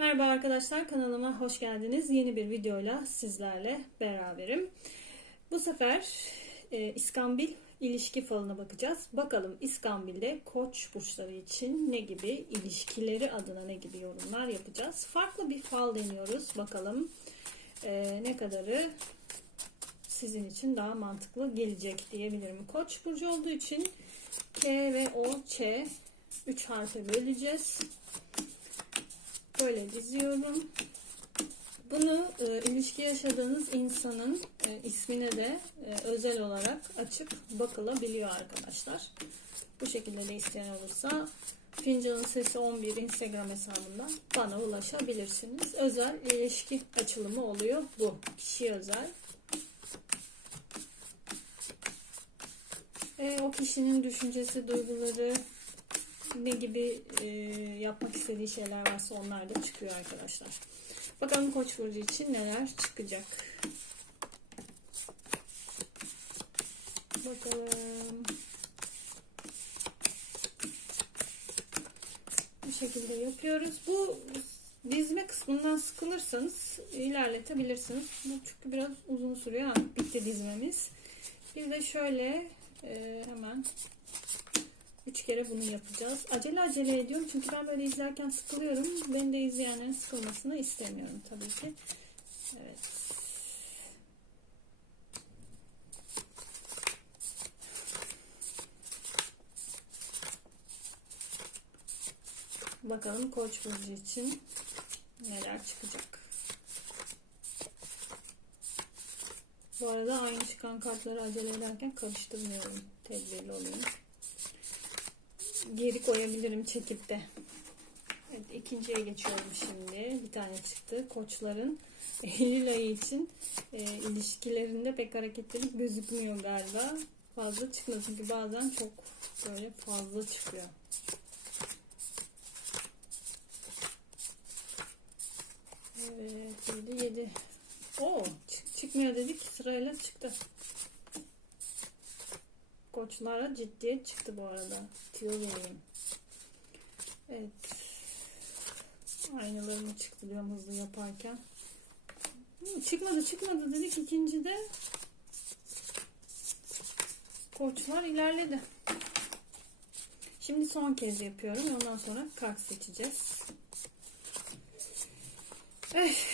Merhaba arkadaşlar kanalıma hoş geldiniz. Yeni bir videoyla sizlerle beraberim. Bu sefer e, İskambil ilişki falına bakacağız. Bakalım İskambil'de koç burçları için ne gibi ilişkileri adına ne gibi yorumlar yapacağız. Farklı bir fal deniyoruz. Bakalım e, ne kadarı sizin için daha mantıklı gelecek diyebilirim. Koç burcu olduğu için K ve O, Ç 3 harfe böleceğiz. Böyle diziyorum. Bunu e, ilişki yaşadığınız insanın e, ismine de e, özel olarak açıp bakılabiliyor arkadaşlar. Bu şekilde de isteyen olursa Fincanın Sesi 11 Instagram hesabından bana ulaşabilirsiniz. Özel ilişki açılımı oluyor bu. Kişiye özel. E, o kişinin düşüncesi, duyguları, ne gibi e, yapmak istediği şeyler varsa onlar da çıkıyor arkadaşlar. Bakalım Koç burcu için neler çıkacak. Bakalım. Bu şekilde yapıyoruz. Bu dizme kısmından sıkılırsanız ilerletebilirsiniz. Bu çünkü biraz uzun sürüyor. Bitti dizmemiz. Bir de şöyle e, hemen Üç kere bunu yapacağız. Acele acele ediyorum çünkü ben böyle izlerken sıkılıyorum. Ben de izleyenlerin sıkılmasını istemiyorum tabii ki. Evet. Bakalım Koç burcu için neler çıkacak. Bu arada aynı çıkan kartları acele ederken karıştırmıyorum. Tedbirli olayım geri koyabilirim çekip de. Evet, ikinciye geçiyorum şimdi. Bir tane çıktı. Koçların Eylül ayı için e, ilişkilerinde pek hareketlilik gözükmüyor galiba. Fazla çıkmıyor çünkü bazen çok böyle fazla çıkıyor. Evet, 7 7. Oo, çık çıkmıyor dedik sırayla çıktı. Koçlara ciddiye çıktı bu arada. Tiyo vereyim. Evet. Aynalarımı çıktı diyorum hızlı yaparken. çıkmadı çıkmadı dedik ikincide. Koçlar ilerledi. Şimdi son kez yapıyorum. Ondan sonra kart seçeceğiz. Evet.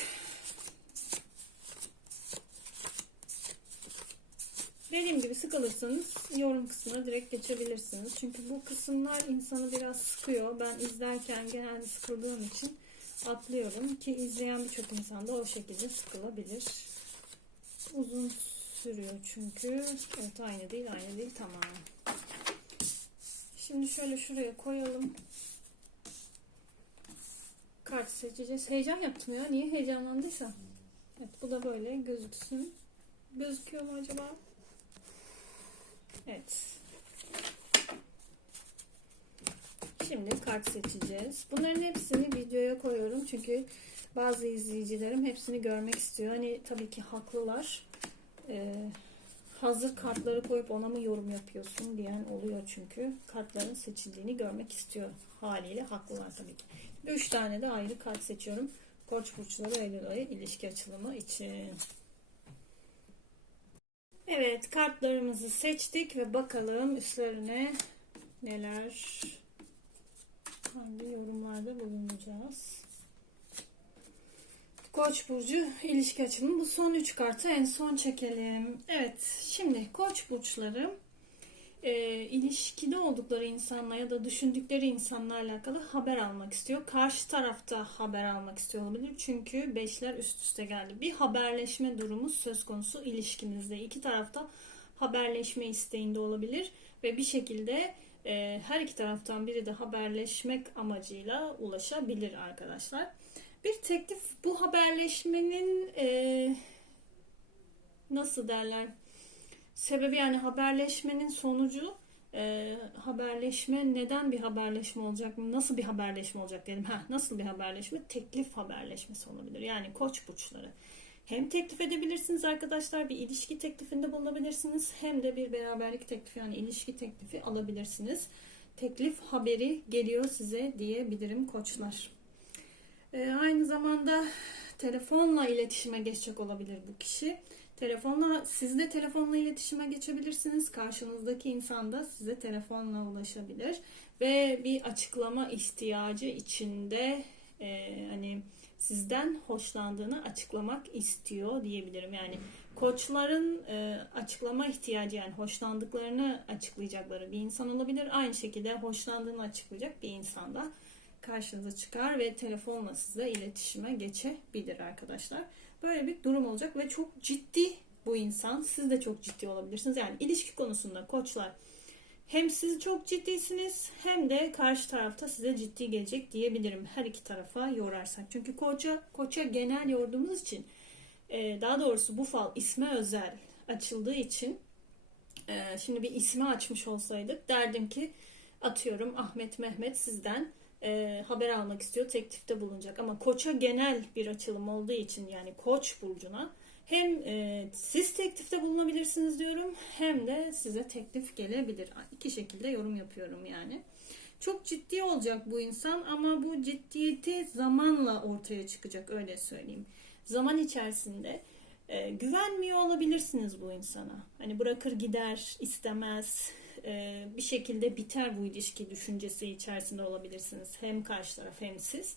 Dediğim gibi sıkılırsanız yorum kısmına direkt geçebilirsiniz. Çünkü bu kısımlar insanı biraz sıkıyor. Ben izlerken genelde sıkıldığım için atlıyorum ki izleyen birçok insan da o şekilde sıkılabilir. Uzun sürüyor çünkü. Evet aynı değil aynı değil tamam. Şimdi şöyle şuraya koyalım. Kart seçeceğiz. Heyecan yaptım ya. Niye heyecanlandıysam. Evet bu da böyle gözüksün. Gözüküyor mu acaba? Evet. Şimdi kart seçeceğiz. Bunların hepsini videoya koyuyorum çünkü bazı izleyicilerim hepsini görmek istiyor. Hani tabii ki haklılar. Ee, hazır kartları koyup ona mı yorum yapıyorsun diyen oluyor çünkü. Kartların seçildiğini görmek istiyor. Haliyle haklılar tabii ki. Üç tane de ayrı kart seçiyorum. Koç burçları Eylül ayı ilişki açılımı için. Evet kartlarımızı seçtik ve bakalım üstlerine neler hangi yorumlarda bulunacağız. Koç burcu ilişki açılımı. Bu son 3 kartı en son çekelim. Evet şimdi koç burçları e, ilişkide oldukları insanla ya da düşündükleri insanla alakalı haber almak istiyor. Karşı tarafta haber almak istiyor olabilir. Çünkü beşler üst üste geldi. Bir haberleşme durumu söz konusu ilişkinizde. İki tarafta haberleşme isteğinde olabilir ve bir şekilde e, her iki taraftan biri de haberleşmek amacıyla ulaşabilir arkadaşlar. Bir teklif bu haberleşmenin e, nasıl derler? Sebebi yani haberleşmenin sonucu e, haberleşme neden bir haberleşme olacak? Nasıl bir haberleşme olacak dedim. Ha, nasıl bir haberleşme? Teklif haberleşmesi olabilir. Yani koç burçları. Hem teklif edebilirsiniz arkadaşlar bir ilişki teklifinde bulunabilirsiniz hem de bir beraberlik teklifi yani ilişki teklifi alabilirsiniz. Teklif haberi geliyor size diyebilirim koçlar. Ee, aynı zamanda telefonla iletişime geçecek olabilir bu kişi. Telefonla siz de telefonla iletişime geçebilirsiniz. Karşınızdaki insan da size telefonla ulaşabilir ve bir açıklama ihtiyacı içinde e, hani sizden hoşlandığını açıklamak istiyor diyebilirim. Yani koçların e, açıklama ihtiyacı yani hoşlandıklarını açıklayacakları bir insan olabilir. Aynı şekilde hoşlandığını açıklayacak bir insan da karşınıza çıkar ve telefonla size iletişime geçebilir arkadaşlar. Böyle bir durum olacak ve çok ciddi bu insan. Siz de çok ciddi olabilirsiniz. Yani ilişki konusunda koçlar hem siz çok ciddisiniz hem de karşı tarafta size ciddi gelecek diyebilirim. Her iki tarafa yorarsak. Çünkü koça, koça genel yorduğumuz için e, daha doğrusu bu fal isme özel açıldığı için e, şimdi bir ismi açmış olsaydık derdim ki atıyorum Ahmet Mehmet sizden e, haber almak istiyor, teklifte bulunacak. Ama koça genel bir açılım olduğu için yani koç burcuna hem e, siz teklifte bulunabilirsiniz diyorum hem de size teklif gelebilir. İki şekilde yorum yapıyorum yani. Çok ciddi olacak bu insan ama bu ciddiyeti zamanla ortaya çıkacak öyle söyleyeyim. Zaman içerisinde e, güvenmiyor olabilirsiniz bu insana. Hani bırakır gider, istemez, e, bir şekilde biter bu ilişki düşüncesi içerisinde olabilirsiniz. Hem karşı taraf hem siz.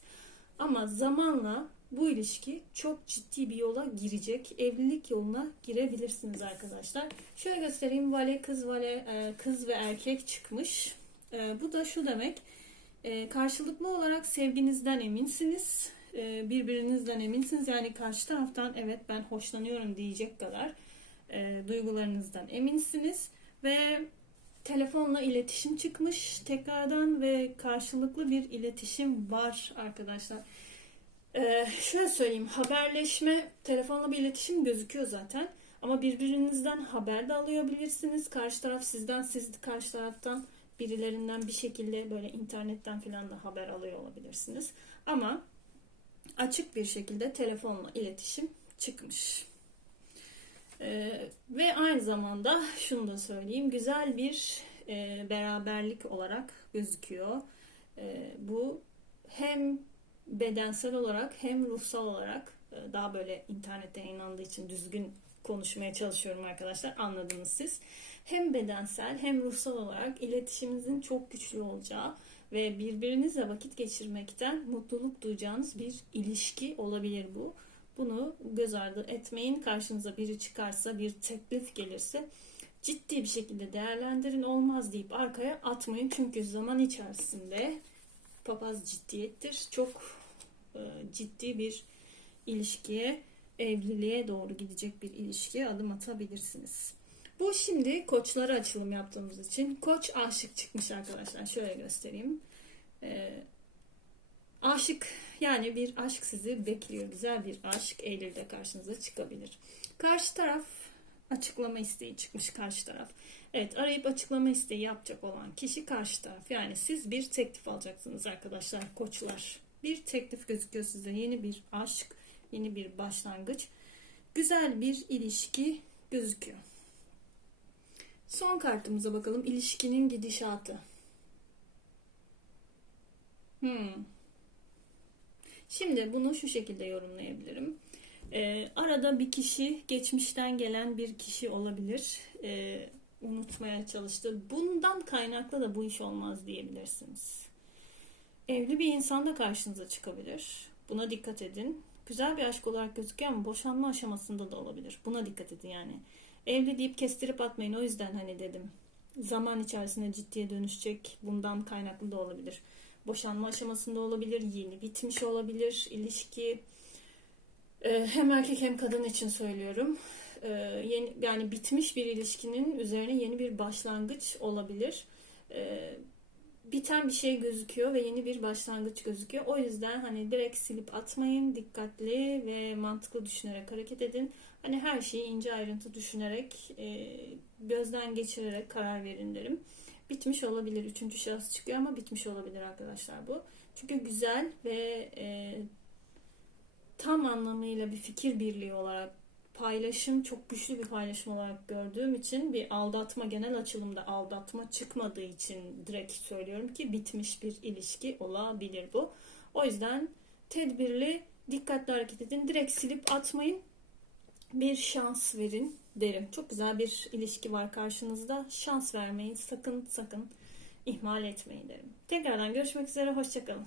Ama zamanla bu ilişki çok ciddi bir yola girecek. Evlilik yoluna girebilirsiniz arkadaşlar. Şöyle göstereyim. Vale kız, vale e, kız ve erkek çıkmış. E, bu da şu demek. Karşılıklı olarak sevginizden eminsiniz. Birbirinizden eminsiniz. Yani karşı taraftan evet ben hoşlanıyorum diyecek kadar duygularınızdan eminsiniz. Ve telefonla iletişim çıkmış tekrardan ve karşılıklı bir iletişim var arkadaşlar. Ee, şöyle söyleyeyim haberleşme telefonla bir iletişim gözüküyor zaten ama birbirinizden haber de alabilirsiniz. Karşı taraf sizden siz karşı taraftan birilerinden bir şekilde böyle internetten falan da haber alıyor olabilirsiniz. Ama açık bir şekilde telefonla iletişim çıkmış. Ee, ve aynı zamanda şunu da söyleyeyim güzel bir e, beraberlik olarak gözüküyor. E, bu hem bedensel olarak hem ruhsal olarak e, daha böyle internette yayınlandığı için düzgün konuşmaya çalışıyorum arkadaşlar anladınız siz. Hem bedensel hem ruhsal olarak iletişiminizin çok güçlü olacağı ve birbirinizle vakit geçirmekten mutluluk duyacağınız bir ilişki olabilir bu. Bunu göz ardı etmeyin. Karşınıza biri çıkarsa, bir teklif gelirse ciddi bir şekilde değerlendirin. Olmaz deyip arkaya atmayın. Çünkü zaman içerisinde papaz ciddiyettir. Çok e, ciddi bir ilişkiye, evliliğe doğru gidecek bir ilişkiye adım atabilirsiniz. Bu şimdi koçlara açılım yaptığımız için koç aşık çıkmış arkadaşlar. Şöyle göstereyim. Ee, aşık yani bir aşk sizi bekliyor. Güzel bir aşk Eylül'de karşınıza çıkabilir. Karşı taraf açıklama isteği çıkmış karşı taraf. Evet arayıp açıklama isteği yapacak olan kişi karşı taraf. Yani siz bir teklif alacaksınız arkadaşlar koçlar. Bir teklif gözüküyor size. Yeni bir aşk, yeni bir başlangıç. Güzel bir ilişki gözüküyor. Son kartımıza bakalım. İlişkinin gidişatı. Hmm. Şimdi bunu şu şekilde yorumlayabilirim. Ee, arada bir kişi, geçmişten gelen bir kişi olabilir. Ee, unutmaya çalıştı. Bundan kaynaklı da bu iş olmaz diyebilirsiniz. Evli bir insan da karşınıza çıkabilir. Buna dikkat edin. Güzel bir aşk olarak gözüküyor ama boşanma aşamasında da olabilir. Buna dikkat edin yani. Evli deyip kestirip atmayın. O yüzden hani dedim. Zaman içerisinde ciddiye dönüşecek. Bundan kaynaklı da olabilir. Boşanma aşamasında olabilir. Yeni bitmiş olabilir. ilişki. Ee, hem erkek hem kadın için söylüyorum. Ee, yeni, yani bitmiş bir ilişkinin üzerine yeni bir başlangıç olabilir. Ee, biten bir şey gözüküyor ve yeni bir başlangıç gözüküyor. O yüzden hani direkt silip atmayın. Dikkatli ve mantıklı düşünerek hareket edin. Hani her şeyi ince ayrıntı düşünerek, e, gözden geçirerek karar verin derim. Bitmiş olabilir. Üçüncü şahıs çıkıyor ama bitmiş olabilir arkadaşlar bu. Çünkü güzel ve e, tam anlamıyla bir fikir birliği olarak paylaşım çok güçlü bir paylaşım olarak gördüğüm için bir aldatma genel açılımda aldatma çıkmadığı için direkt söylüyorum ki bitmiş bir ilişki olabilir bu. O yüzden tedbirli, dikkatli hareket edin. Direkt silip atmayın. Bir şans verin derim. Çok güzel bir ilişki var karşınızda. Şans vermeyin. Sakın sakın ihmal etmeyin derim. Tekrardan görüşmek üzere. Hoşçakalın.